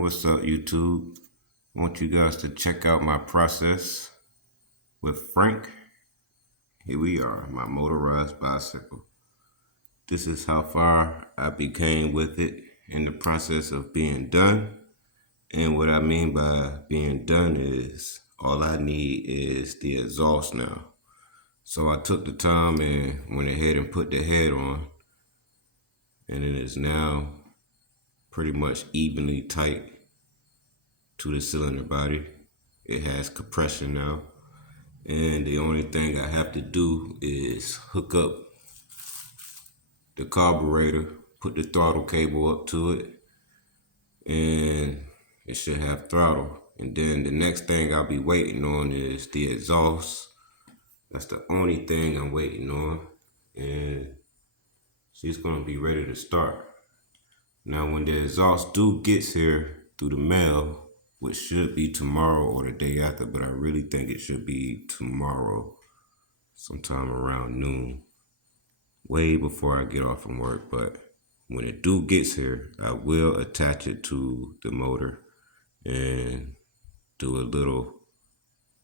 What's up, YouTube? I want you guys to check out my process with Frank. Here we are, my motorized bicycle. This is how far I became with it in the process of being done. And what I mean by being done is all I need is the exhaust now. So I took the time and went ahead and put the head on, and it is now pretty much evenly tight to the cylinder body. It has compression now, and the only thing I have to do is hook up the carburetor, put the throttle cable up to it, and it should have throttle. And then the next thing I'll be waiting on is the exhaust. That's the only thing I'm waiting on, and she's gonna be ready to start. Now when the exhaust gets here through the mail, which should be tomorrow or the day after, but I really think it should be tomorrow, sometime around noon, way before I get off from work. But when it gets here, I will attach it to the motor and do a little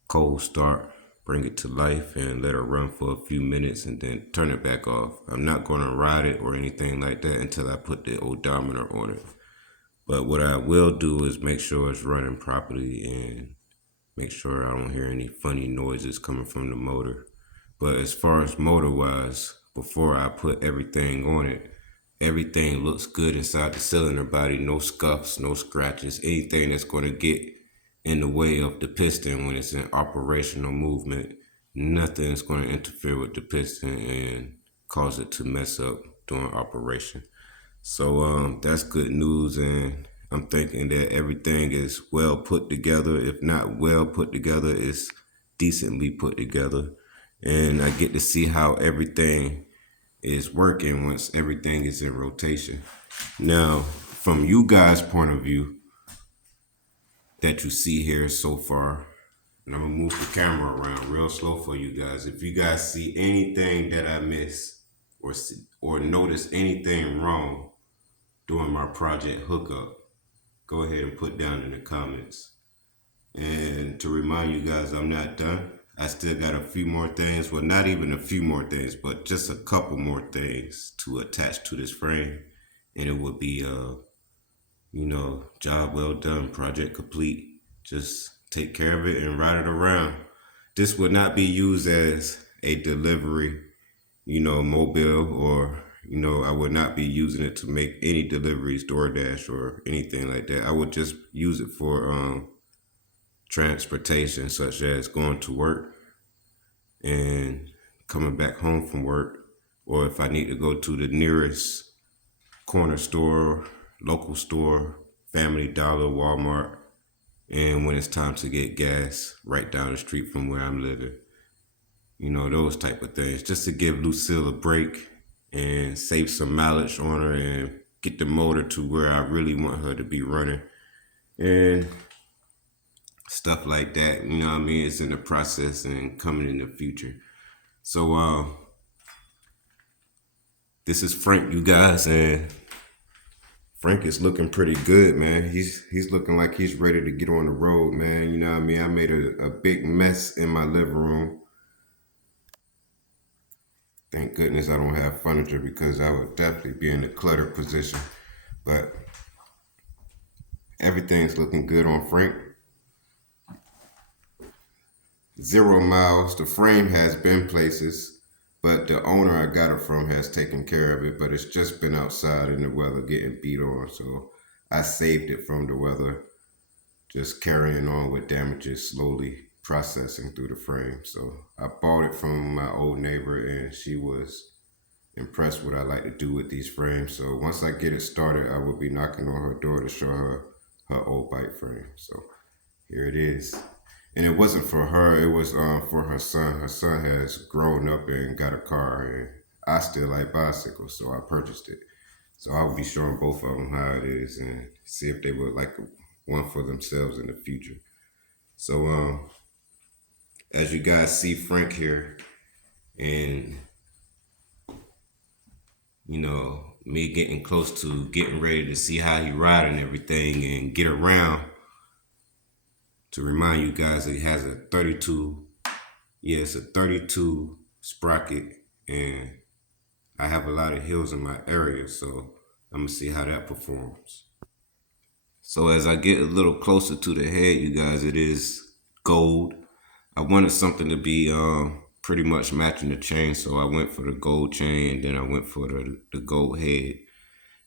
cold start, bring it to life and let it run for a few minutes and then turn it back off. I'm not going to ride it or anything like that until I put the odometer on it. But what I will do is make sure it's running properly and make sure I don't hear any funny noises coming from the motor. But as far as motor wise, before I put everything on it, everything looks good inside the cylinder body. No scuffs, no scratches, anything that's going to get in the way of the piston when it's in operational movement. Nothing's going to interfere with the piston and cause it to mess up during operation. So that's good news, and I'm thinking that everything is well put together. If not well put together, it's decently put together. And I get to see how everything is working once everything is in rotation. Now, from you guys' point of view that you see here so far, and I'm gonna move the camera around real slow for you guys. If you guys see anything that I miss or notice anything wrong during my project hookup, go ahead and put down in the comments. And to remind you guys, I'm not done. I still got a few more things. Well, not even a few more things, but just a couple more things to attach to this frame. And it would be, job well done, project complete. Just take care of it and ride it around. This would not be used as a delivery, mobile, or I would not be using it to make any deliveries, DoorDash or anything like that. I would just use it for transportation, such as going to work and coming back home from work, or if I need to go to the nearest corner store, local store, Family Dollar, Walmart, and when it's time to get gas right down the street from where I'm living. Those type of things, just to give Lucille a break and save some mileage on her and get the motor to where I really want her to be running and stuff like that. It's in the process and coming in the future. So this is Frank, you guys, and Frank is looking pretty good, man. He's looking like he's ready to get on the road, man. I made a big mess in my living room. Thank goodness I don't have furniture, because I would definitely be in a cluttered position. But everything's looking good on Frank. 0 miles. The frame has been places, but the owner I got it from has taken care of it, but it's just been outside in the weather getting beat on. So I saved it from the weather, just carrying on with damages, slowly processing through the frame. So I bought it from my old neighbor, and she was impressed what I like to do with these frames. So once I get it started, I will be knocking on her door to show her her old bike frame. So here it is. And it wasn't for her, it was for her son. Her son has grown up and got a car, and I still like bicycles, so I purchased it. So I will be showing both of them how it is and see if they would like one for themselves in the future. So as you guys see Frank here, and me getting close to getting ready to see how he ride and everything and get around. To remind you guys, it has a 32. Yeah, it's a 32 sprocket, and I have a lot of hills in my area, so I'm gonna see how that performs. So as I get a little closer to the head, you guys, it is gold. I wanted something to be pretty much matching the chain, so I went for the gold chain, and then I went for the gold head.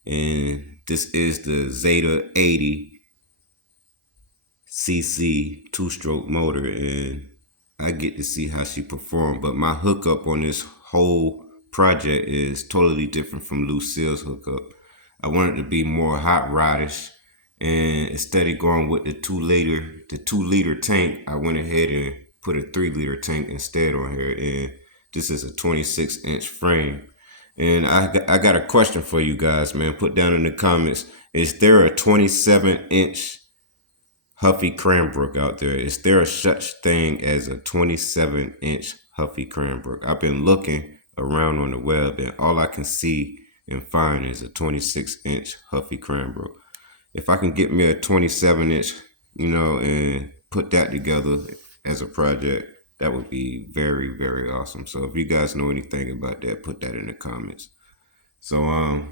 And this is the Zeta 80 CC two-stroke motor, and I get to see how she performed. But my hookup on this whole project is totally different from Lucille's hookup. I wanted to be more hot rodish, and instead of going with the 2 liter tank, I went ahead and put a 3 liter tank instead on here. And this is a 26-inch frame. And I got a question for you guys, man. Put down in the comments, is there a 27-inch Huffy Cranbrook out there? Is there a such thing as a 27-inch Huffy Cranbrook? I've been looking around on the web, and all I can see and find is a 26-inch Huffy Cranbrook. If I can get me a 27-inch, and put that together as a project, that would be very, very awesome. So if you guys know anything about that, put that in the comments. So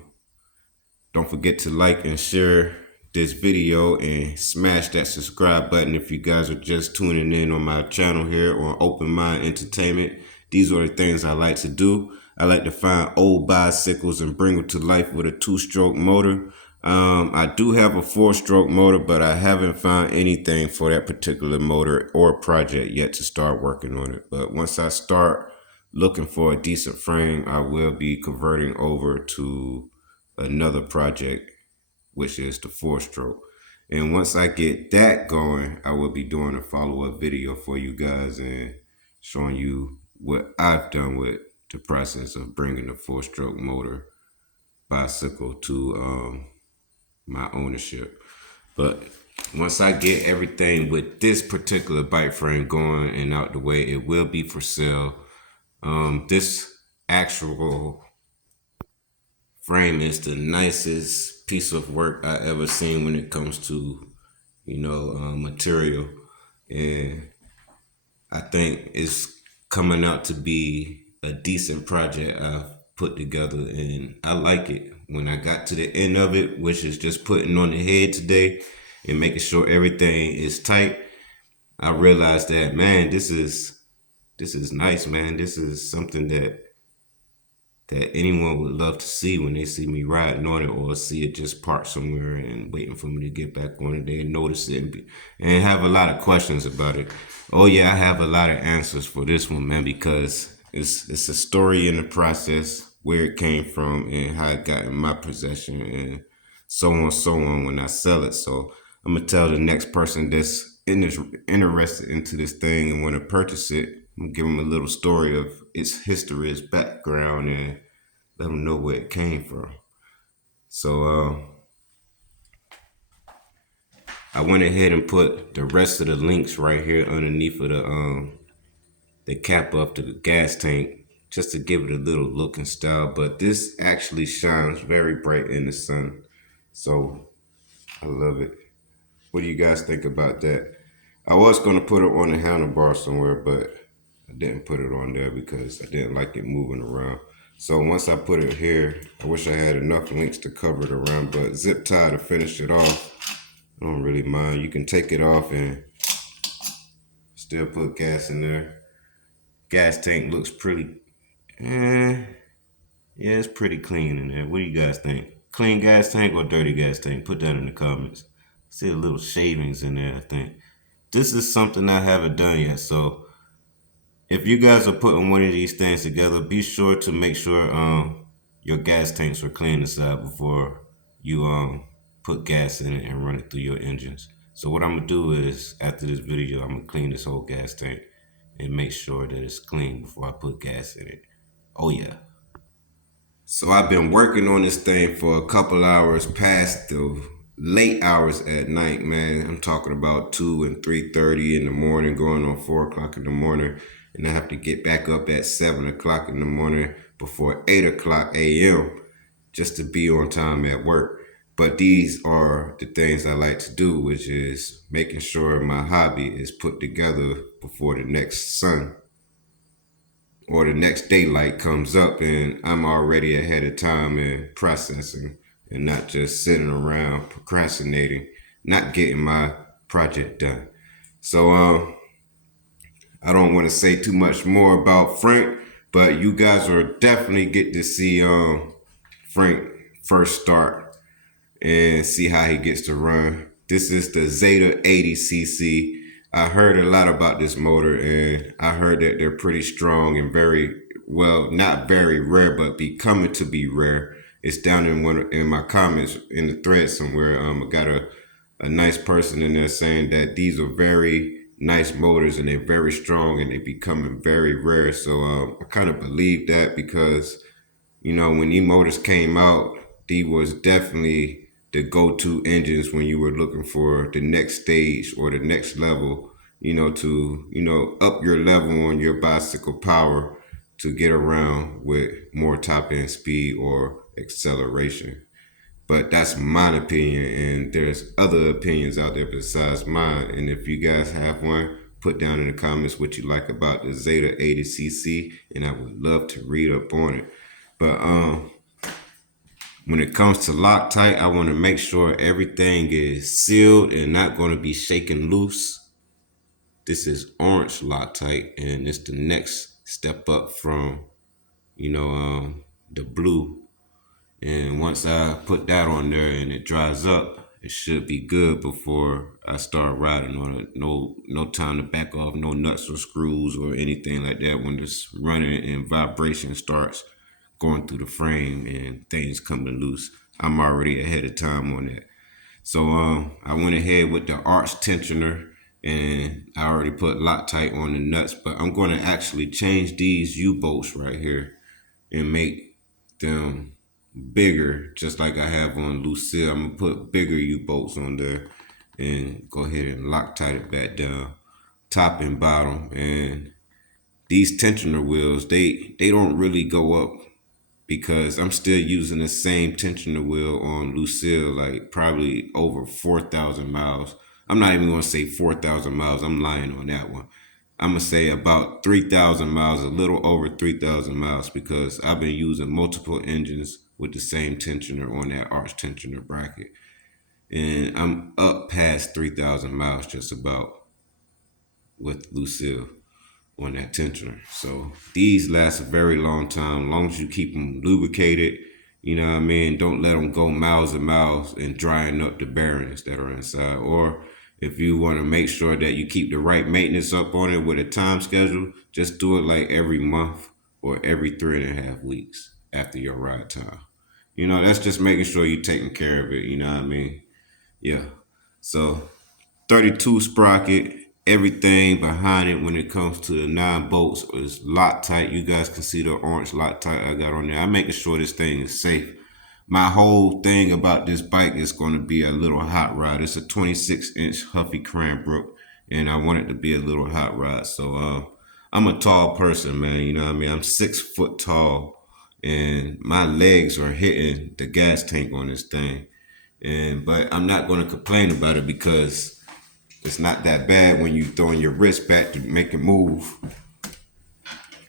don't forget to like and share this video and smash that subscribe button if you guys are just tuning in on my channel here on Open Mind Entertainment. These are the things I like to do. I like to find old bicycles and bring them to life with a 2-stroke motor. I do have a 4-stroke motor, but I haven't found anything for that particular motor or project yet to start working on it. But once I start looking for a decent frame, I will be converting over to another project, which is the 4-stroke. And once I get that going, I will be doing a follow-up video for you guys and showing you what I've done with the process of bringing the 4-stroke motor bicycle to my ownership. But once I get everything with this particular bike frame going and out the way, it will be for sale. This actual frame is the nicest piece of work I ever seen when it comes to material, and I think it's coming out to be a decent project I've put together, and I like it. When I got to the end of it, which is just putting on the head today and making sure everything is tight, I realized that, man, this is nice, man. This is something that anyone would love to see when they see me riding on it, or see it just parked somewhere and waiting for me to get back on it. They notice it and have a lot of questions about it. Oh yeah, I have a lot of answers for this one, man, because it's a story in the process, where it came from and how it got in my possession, and so on when I sell it. So I'm gonna tell the next person that's interested into this thing and want to purchase it, I'm gonna give them a little story of its history, its background, and let them know where it came from. So I went ahead and put the rest of the links right here underneath of the cap of the gas tank, just to give it a little look and style. But this actually shines very bright in the sun, so I love it. What do you guys think about that? I was going to put it on the handlebar somewhere, but I didn't put it on there because I didn't like it moving around. So once I put it here, I wish I had enough links to cover it around, but zip tie to finish it off. I don't really mind. You can take it off and still put gas in there. Gas tank looks pretty, yeah, it's pretty clean in there. What do you guys think? Clean gas tank or dirty gas tank? Put that in the comments. See the little shavings in there, I think. This is something I haven't done yet, so if you guys are putting one of these things together, be sure to make sure your gas tanks are clean inside before you put gas in it and run it through your engines. So what I'm gonna do is, after this video, I'm gonna clean this whole gas tank and make sure that it's clean before I put gas in it. Oh yeah. So I've been working on this thing for a couple hours past the late hours at night, man. I'm talking about 2 and 3:30 in the morning, going on 4 o'clock in the morning. And I have to get back up at 7 o'clock in the morning before 8 o'clock a.m. just to be on time at work. But these are the things I like to do, which is making sure my hobby is put together before the next sun or the next daylight comes up, and I'm already ahead of time in processing and not just sitting around procrastinating, not getting my project done. So I don't want to say too much more about Frank, but you guys are definitely get to see Frank first start and see how he gets to run. This is the Zeta 80cc. I heard a lot about this motor, and I heard that they're pretty strong and very well, not very rare, but becoming to be rare. It's down in one in my comments in the thread somewhere. I got a nice person in there saying that these are very nice motors and they're very strong and they're becoming very rare. So I kind of believe that because when these motors came out, these was definitely the go-to engines when you were looking for the next stage or the next level, to, up your level on your bicycle power to get around with more top end speed or acceleration. But that's my opinion, and there's other opinions out there besides mine. And if you guys have one, put down in the comments what you like about the Zeta 80cc, and I would love to read up on it. But when it comes to Loctite, I want to make sure everything is sealed and not going to be shaken loose. This is orange Loctite, and it's the next step up from, the blue. And once I put that on there and it dries up, it should be good before I start riding on it. No time to back off, no nuts or screws or anything like that when it's running and vibration starts going through the frame and things coming loose. I'm already ahead of time on that. So I went ahead with the arch tensioner and I already put Loctite on the nuts, but I'm going to actually change these U-bolts right here and make them bigger, just like I have on Lucille. I'm gonna put bigger U-bolts on there and go ahead and Loctite it back down, top and bottom. And these tensioner wheels, they don't really go up because I'm still using the same tensioner wheel on Lucille, like probably over 4,000 miles. I'm not even gonna say 4,000 miles. I'm lying on that one. I'm gonna say about 3,000 miles, a little over 3,000 miles, because I've been using multiple engines with the same tensioner on that arch tensioner bracket, and I'm up past 3,000 miles just about with Lucille on that tensioner. So these last a very long time, as long as you keep them lubricated. You know what I mean? Don't let them go miles and miles and drying up the bearings that are inside. Or if you want to make sure that you keep the right maintenance up on it with a time schedule, just do it like every month or every 3.5 weeks after your ride time. That's just making sure you're taking care of it. You know what I mean? Yeah. So 32 sprocket, everything behind it when it comes to the 9 bolts is Loctite. You guys can see the orange Loctite I got on there. I'm making sure this thing is safe. My whole thing about this bike is going to be a little hot rod. It's a 26-inch Huffy Cranbrook, and I want it to be a little hot rod. So I'm a tall person, man. You know what I mean? I'm 6 foot tall, and my legs are hitting the gas tank on this thing. But I'm not going to complain about it because it's not that bad when you throwing your wrist back to make it move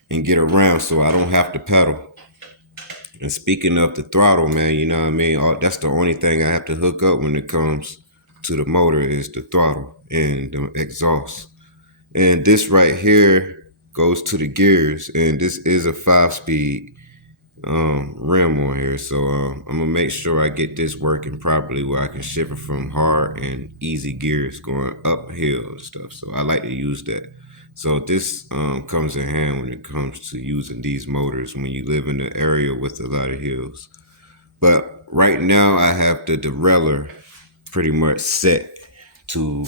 and get around, so I don't have to pedal. And speaking of the throttle, man, you know what I mean? That's the only thing I have to hook up when it comes to the motor is the throttle and the exhaust. And this right here goes to the gears, and this is a 5-speed rim on here. So I'm gonna make sure I get this working properly where I can shift it from hard and easy gears going uphill and stuff. So I like to use that. So this comes in hand when it comes to using these motors when you live in an area with a lot of hills. But right now I have the derailleur pretty much set to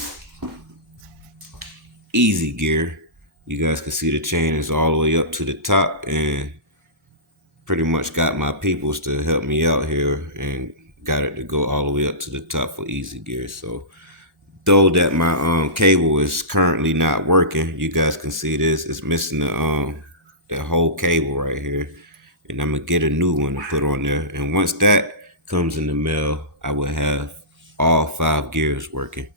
easy gear. You guys can see the chain is all the way up to the top, and pretty much got my peoples to help me out here and got it to go all the way up to the top for easy gear. So though that my cable is currently not working, you guys can see this, it's missing the whole cable right here, and I'm gonna get a new one to put on there. And once that comes in the mail, I will have all 5 gears working.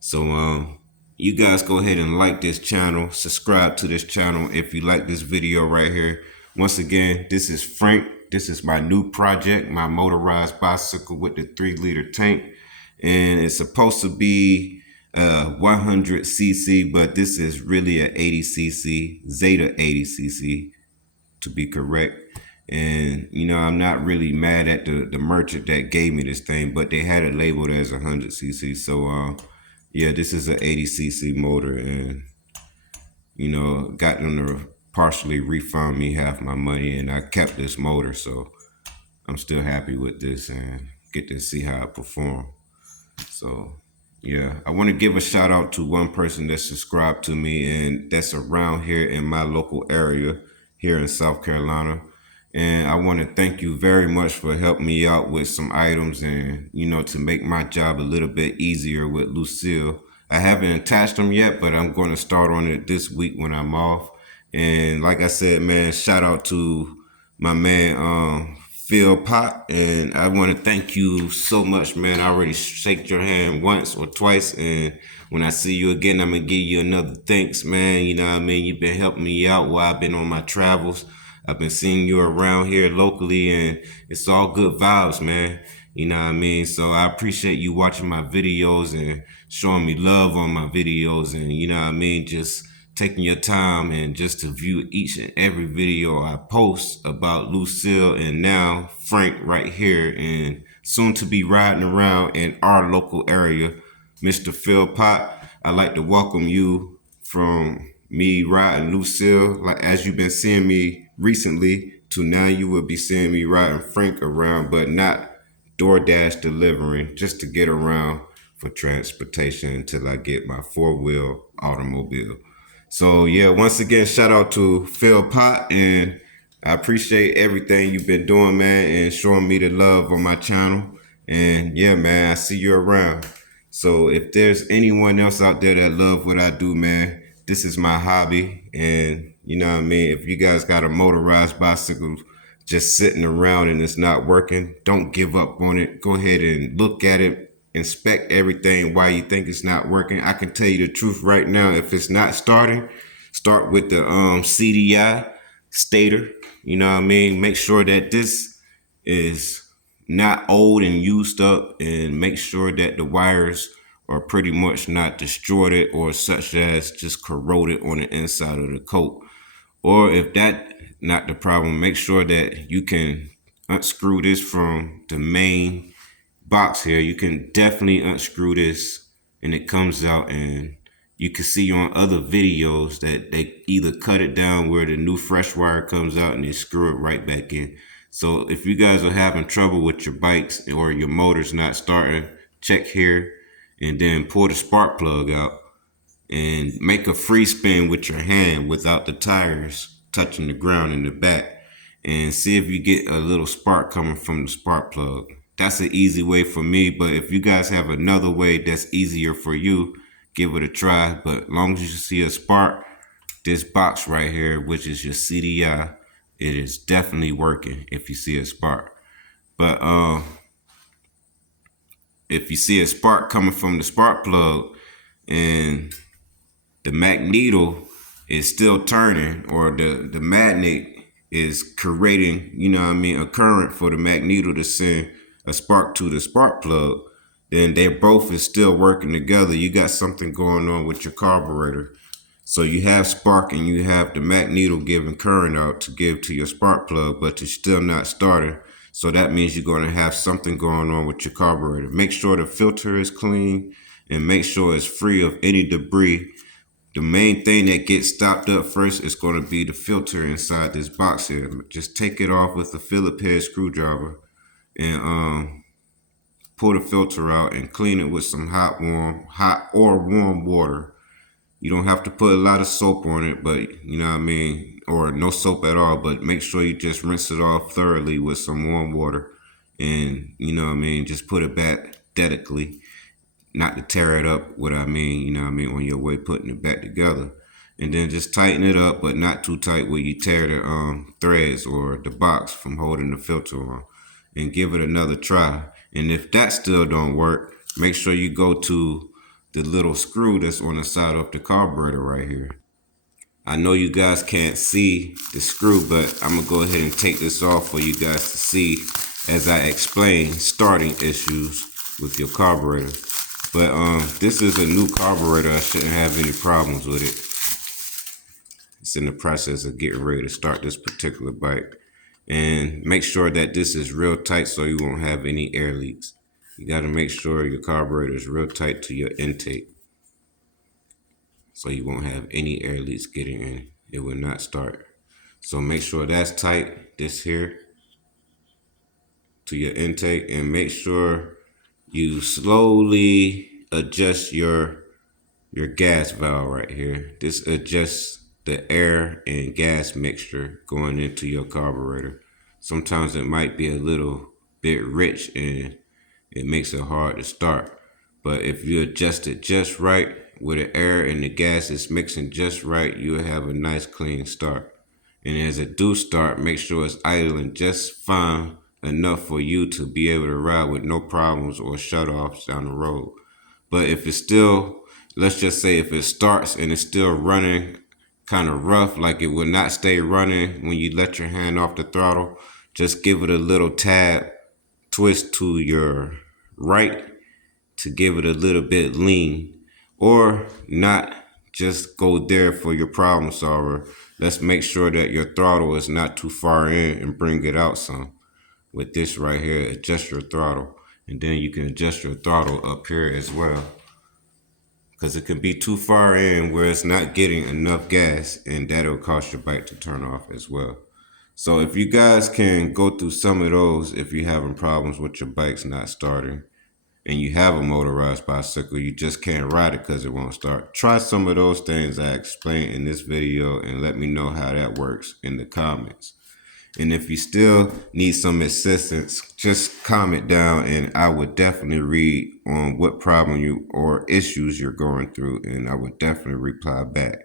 So you guys go ahead and like this channel, subscribe to this channel if you like this video right here. Once again, this is Frank. This is my new project, my motorized bicycle with the 3-liter tank. And it's supposed to be 100cc, but this is really a 80cc, Zeta 80cc to be correct. And you know, I'm not really mad at the merchant that gave me this thing, but they had it labeled as 100cc. So yeah, this is an 80cc motor, and you know, got them to partially refund me half my money, and I kept this motor, so I'm still happy with this and get to see how it performs. So yeah, I want to give a shout out to one person that subscribed to me and that's around here in my local area here in South Carolina. And I want to thank you very much for helping me out with some items and, you know, to make my job a little bit easier with Lucille. I haven't attached them yet, but I'm going to start on it this week when I'm off. And like I said, man, shout out to my man, Phil Pot, and I want to thank you so much, man. I already shake your hand once or twice, and when I see you again, I'm gonna give you another thanks, man. You know what I mean? You've been helping me out while I've been on my travels. I've been seeing you around here locally, and it's all good vibes, man. You know what I mean? So I appreciate you watching my videos and showing me love on my videos, and you know what I mean? Just taking your time and just to view each and every video I post about Lucille and now Frank right here, and soon to be riding around in our local area, Mr. Phil Pot. I'd like to welcome you from me riding Lucille, like as you've been seeing me recently, to now you will be seeing me riding Frank around, but not DoorDash delivering, just to get around for transportation until I get my 4-wheel automobile. So yeah, once again, shout out to Phil Pot, and I appreciate everything you've been doing, man, and showing me the love on my channel. And yeah, man, I see you around. So if there's anyone else out there that love what I do, man, this is my hobby. And you know what I mean? If you guys got a motorized bicycle just sitting around and it's not working, don't give up on it. Go ahead and look at it, inspect everything why you think it's not working. I can tell you the truth right now. If it's not starting, start with the CDI stator. You know what I mean? Make sure that this is not old and used up, and make sure that the wires are pretty much not destroyed or such as just corroded on the inside of the coat. Or if that not the problem, make sure that you can unscrew this from the main box here. You can definitely unscrew this and it comes out, and you can see on other videos that they either cut it down where the new fresh wire comes out and they screw it right back in. So if you guys are having trouble with your bikes or your motor's not starting, check here and then pull the spark plug out and make a free spin with your hand without the tires touching the ground in the back, and see if you get a little spark coming from the spark plug. That's an easy way for me, but if you guys have another way that's easier for you, give it a try. But as long as you see a spark, this box right here, which is your CDI, it is definitely working if you see a spark. But if you see a spark coming from the spark plug and the magneto is still turning, or the magnet is creating, you know what I mean, a current for the magneto to send a spark to the spark plug, then they both is still working together. You got something going on with your carburetor. So you have spark and you have the magneto giving current out to give to your spark plug, but it's still not starting. So that means you're going to have something going on with your carburetor. Make sure the filter is clean and make sure it's free of any debris. The main thing that gets stopped up first is going to be the filter inside this box here. Just take it off with a Phillips head screwdriver and pull the filter out and clean it with some hot or warm water. You don't have to put a lot of soap on it, but you know what I mean, or no soap at all, but make sure you just rinse it off thoroughly with some warm water, and you know what I mean, just put it back delicately, not to tear it up, what I mean, you know what I mean, on your way putting it back together. and then just tighten it up, but not too tight where you tear the threads or the box from holding the filter on, and give it another try. And if that still don't work, make sure you go to the little screw that's on the side of the carburetor right here. I know you guys can't see the screw, but I'm gonna go ahead and take this off for you guys to see as I explain starting issues with your carburetor. But this is a new carburetor. I shouldn't have any problems with it. It's in the process of getting ready to start this particular bike. And make sure that this is real tight so you won't have any air leaks. You got to make sure your carburetor is real tight to your intake so you won't have any air leaks getting in. It will not start. So make sure that's tight, this here, to your intake, and make sure you slowly adjust your gas valve right here. This adjusts the air and gas mixture going into your carburetor. Sometimes it might be a little bit rich and it makes it hard to start. But if you adjust it just right, where the air and the gas is mixing just right, you'll have a nice clean start. And as it do start, make sure it's idling just fine enough for you to be able to ride with no problems or shut-offs down the road. But if it's still, let's just say if it starts and it's still running kind of rough, like it will not stay running when you let your hand off the throttle, just give it a little tab twist to your right to give it a little bit lean, or not just go there for your problem solver. Let's make sure that your throttle is not too far in and bring it out some. With this right here, adjust your throttle, and then you can adjust your throttle up here as well, because it can be too far in where it's not getting enough gas, and that'll cause your bike to turn off as well. So if you guys can go through some of those, if you're having problems with your bikes not starting and you have a motorized bicycle, you just can't ride it because it won't start, try some of those things I explained in this video and let me know how that works in the comments. And if you still need some assistance, just comment down and I would definitely read on what problem you or issues you're going through, and I would definitely reply back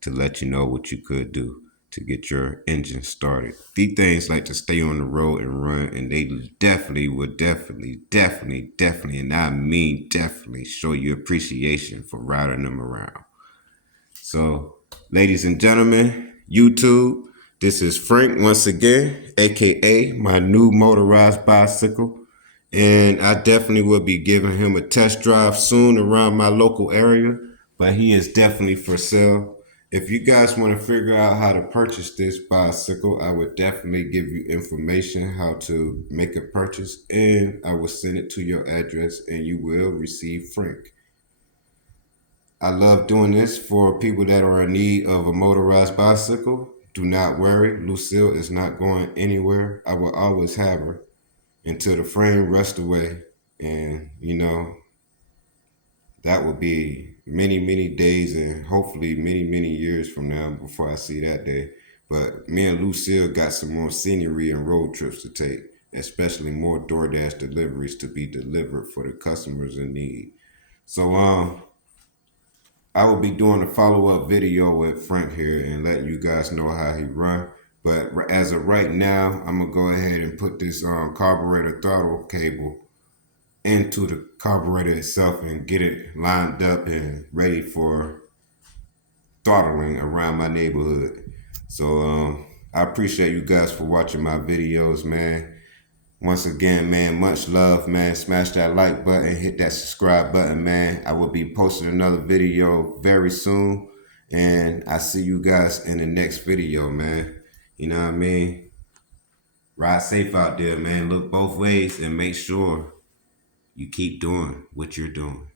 to let you know what you could do to get your engine started. These things like to stay on the road and run, and they definitely would definitely, and I mean definitely, show you appreciation for riding them around. So, ladies and gentlemen, YouTube, this is Frank once again, aka my new motorized bicycle. And I definitely will be giving him a test drive soon around my local area, but he is definitely for sale. If you guys want to figure out how to purchase this bicycle, I would definitely give you information how to make a purchase, and I will send it to your address and you will receive Frank. I love doing this for people that are in need of a motorized bicycle. Do not worry, Lucille is not going anywhere. I will always have her until the frame rusts away. And, you know, that will be many days and hopefully many years from now before I see that day. But me and Lucille got some more scenery and road trips to take, especially more DoorDash deliveries to be delivered for the customers in need. So, I will be doing a follow-up video with Frank here and letting you guys know how he run. But as of right now, I'm going to go ahead and put this carburetor throttle cable into the carburetor itself and get it lined up and ready for throttling around my neighborhood. So I appreciate you guys for watching my videos, man. Once again, man, much love, man. Smash that like button, hit that subscribe button, man. I will be posting another video very soon, and I see you guys in the next video, man. You know what I mean? Ride safe out there, man. Look both ways and make sure you keep doing what you're doing.